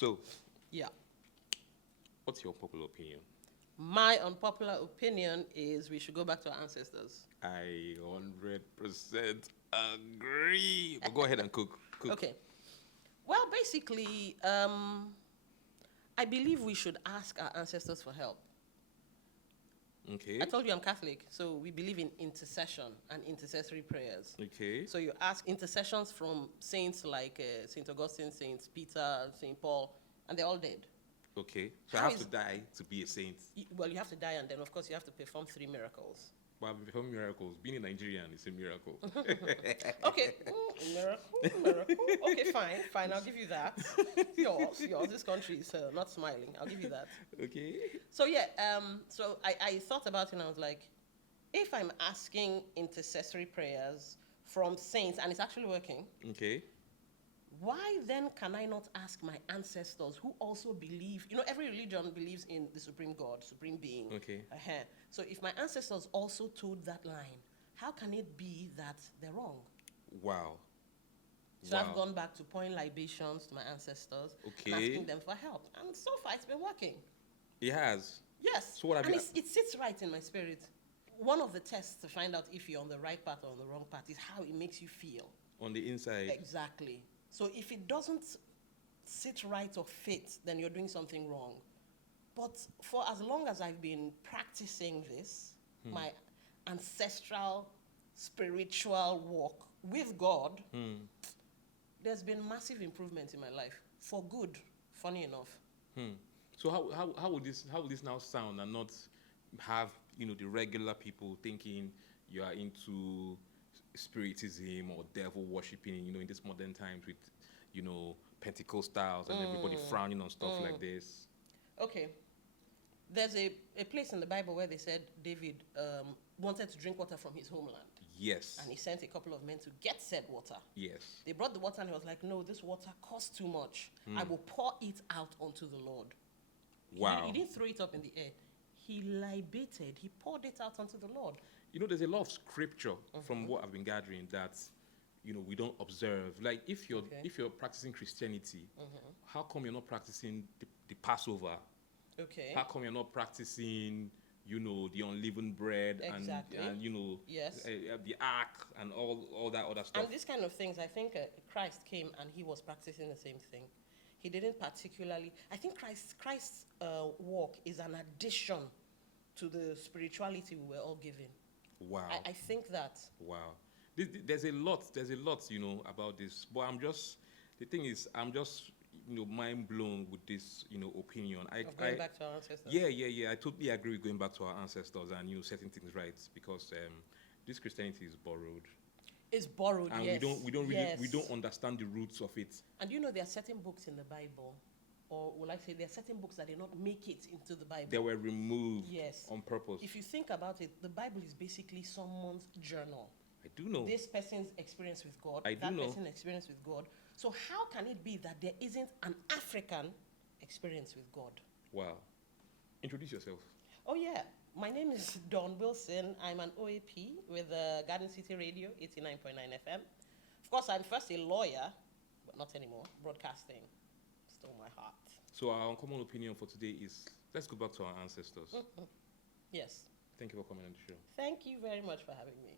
So, Yeah. what's your popular opinion? My unpopular opinion is we should go back to our ancestors. I 100% agree. But go ahead and cook. Cook. Okay. Well, basically, I believe we should ask our ancestors for help. Okay. I told you I'm Catholic, so we believe in intercession and intercessory prayers. Okay. So you ask intercessions from saints like Saint Augustine, Saint Peter, Saint Paul, and they're all dead. Okay. So I How have to is- die to be a saint. Well, you have to die, and then of course you have to perform 3 miracles. But I've performed miracles. Being a Nigerian is a miracle. Okay, miracle. Okay, fine. I'll give you that. Yours. This country is not smiling. I'll give you that. Okay. So yeah, so I thought about it and I was like, if I'm asking intercessory prayers from saints and it's actually working, Okay. why then can I not ask my ancestors who also believe, every religion believes in the supreme God, supreme being. Okay. So if my ancestors also told that line, how can it be that they're wrong? Wow. So I've gone back to pouring libations to my ancestors and Okay. asking them for help. And so far it's been working. It has. Yes. So what have and you- it sits right in my spirit. One of the tests to find out if you're on the right path or on the wrong path is how it makes you feel. On the inside. Exactly. So if it doesn't sit right or fit, then you're doing something wrong. But for as long as I've been practicing this, my ancestral spiritual walk with God, there's been massive improvement in my life. For good, funny enough. So how would this now sound and not have the regular people thinking you are into spiritism or devil worshipping in this modern times with Pentecostals and everybody frowning on stuff like this. Okay. There's a place in the Bible where they said David wanted to drink water from his homeland. Yes. And he sent a couple of men to get said water. Yes. They brought the water and he was like, no, this water costs too much. I will pour it out onto the Lord. Wow. He didn't throw it up in the air. He libated. He poured it out onto the Lord. There's a lot of scripture from what I've been gathering that we don't observe. Like if you're practicing Christianity, how come you're not practicing the Passover? Okay. How come you're not practicing the unleavened bread Exactly. and Yes. the ark and all that other stuff? And these kind of things, I think Christ came and he was practicing the same thing. He didn't particularly. I think Christ's walk is an addition to the spirituality we were all given. Wow. I think that. Wow. There's a lot about this, but the thing is, I'm just mind blown with this opinion. Of going back to our ancestors. Yeah. I totally agree with going back to our ancestors and setting things right, because this Christianity is borrowed. It's borrowed, And yes. we don't understand the roots of it. And there are certain books in the Bible, or will I say there are certain books that did not make it into the Bible. They were removed Yes. on purpose. If you think about it, the Bible is basically someone's journal. I do know. This person's experience with God, I do that know. person's experience with God. So how can it be that there isn't an African experience with God? Wow. Introduce yourself. Oh yeah, my name is Dawn Wilson. I'm an OAP with Garden City Radio, 89.9 FM. Of course, I'm first a lawyer, but not anymore. Broadcasting, still my heart. So our uncommon opinion for today is, let's go back to our ancestors. Yes. Thank you for coming on the show. Thank you very much for having me.